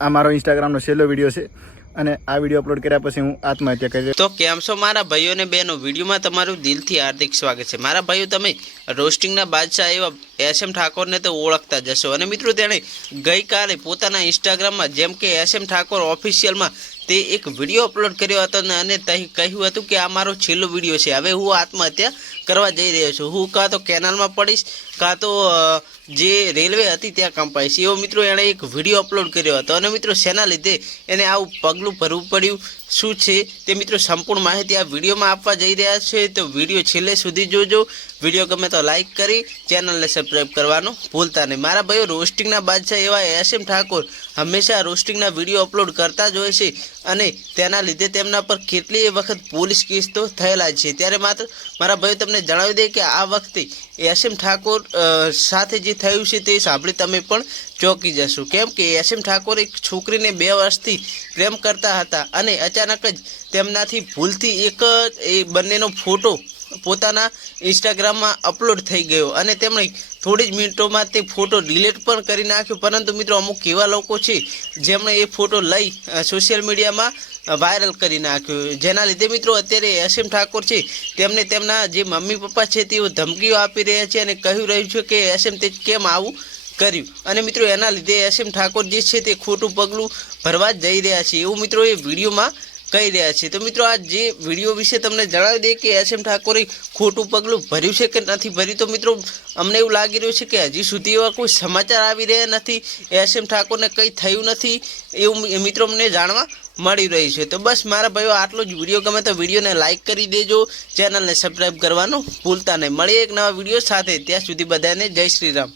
આ મારો ઇન્સ્ટાગ્રામનો છેલ્લો વીડિયો છે અને આ વીડિયો અપલોડ કર્યા પછી હું આત્મહત્યા કરી તો કેમ છો મારા ભાઈઓ અને બહેનો? વિડીયોમાં તમારું દિલથી હાર્દિક સ્વાગત છે. મારા ભાઈઓ, તમે રોસ્ટિંગના બાદશાહ એવા એસ એમ ઠાકોરને તો ઓળખતા જશો અને મિત્રો તેણે ગઈકાલે પોતાના ઇન્સ્ટાગ્રામમાં જેમ કે એસ એમ ઠાકોર ઓફિશિયલમાં તે એક વીડિયો અપલોડ કર્યો હતો ને અને કહ્યું હતું કે આ મારો છેલ્લો વીડિયો છે. હવે હું આત્મહત્યા કરવા જઈ રહ્યો છું. હું કાં તો કેનાલમાં પડીશ, કાં તો જે રેલવે હતી ત્યાં કંપાઈશ એવો મિત્રો એણે એક વીડિયો અપલોડ કર્યો હતો. અને મિત્રો શેના લીધે એને આવું પગલું ભરવું પડ્યું? શું છે? તે મિત્રો સંપૂર્ણ માહિતી આ વિડીયોમાં આપવા જઈ રહ્યા છે. તો વીડિયો છેલ્લે સુધી જોજો. વીડિયો ગમે તો લાઈક કરી, ચેનલને સબસ્ક્રાઈબ કરવાનું ભૂલતા નહીં. મારા ભાઈઓ, રોસ્ટિંગના બાદશાહ એવા એસ એમ ઠાકોર હંમેશા રોસ્ટિંગના વીડિયો અપલોડ કરતા જ હોય છે અને તેના લીધે તેમના પર કેટલીય વખત પોલીસ કેસ તો થયેલા જ છે. ત્યારે માત્ર મારા ભાઈઓ, તમને જણાવી દે કે આ વખતે એસ એમ ઠાકોર સાથે જે થયું છે તે સાંભળી તમે પણ ચોંકી જશો. કેમ કે એસ એમ ઠાકોર એક છોકરીને બે વર્ષથી પ્રેમ કરતા હતા અને અચાનક જ તેમનાથી ભૂલથી એક, એ બંનેનો ફોટો પોતાના ઇન્સ્ટાગ્રામમાં અપલોડ થઈ ગયો અને તેમણે થોડી જ મિનિટોમાં તે ફોટો ડિલીટ પણ કરી નાખ્યો. પરંતુ મિત્રો, અમુક એવા લોકો છે, જેમણે એ ફોટો લઈ સોશિયલ મીડિયામાં વાયરલ કરી નાખ્યો. જેના લીધે મિત્રો, અત્યારે એસ એમ ઠાકોર છે, તેમને તેમના જે મમ્મી પપ્પા છે, તેઓ ધમકીઓ આપી રહ્યા છે અને કહી રહ્યું છે કે એસ એમ તે કેમ આવું કર્યું? અને મિત્રો, એના લીધે એસ એમ ઠાકોર જે છે, તે ખોટું પગલું ભરવા જ જઈ રહ્યા છે. એવું મિત્રો, એ વિડીયોમાં કહી રહ્યા છે. તો મિત્રો, આ જે વીડિયો વિશે તમને જણાવી દઈએ કે એસ એમ ઠાકોરે ખોટું પગલું ભર્યું છે કે નથી ભર્યું, તો મિત્રો, અમને એવું લાગી રહ્યું છે કે હજી સુધી એવા કોઈ સમાચાર આવી રહ્યા નથી. એસ એમ ઠાકોરને કંઈ થયું નથી એવું મિત્રો, અમને જાણવા મળી રહી છે. તો બસ, મારા ભાઈઓ, આટલો જ વીડિયો ગમે તો વિડીયોને લાઇક કરી દેજો, ચેનલને સબસ્ક્રાઈબ કરવાનું ભૂલતા નહીં. મળીએ એક નવા વીડિયો સાથે. ત્યાં સુધી બધાને જય શ્રી રામ.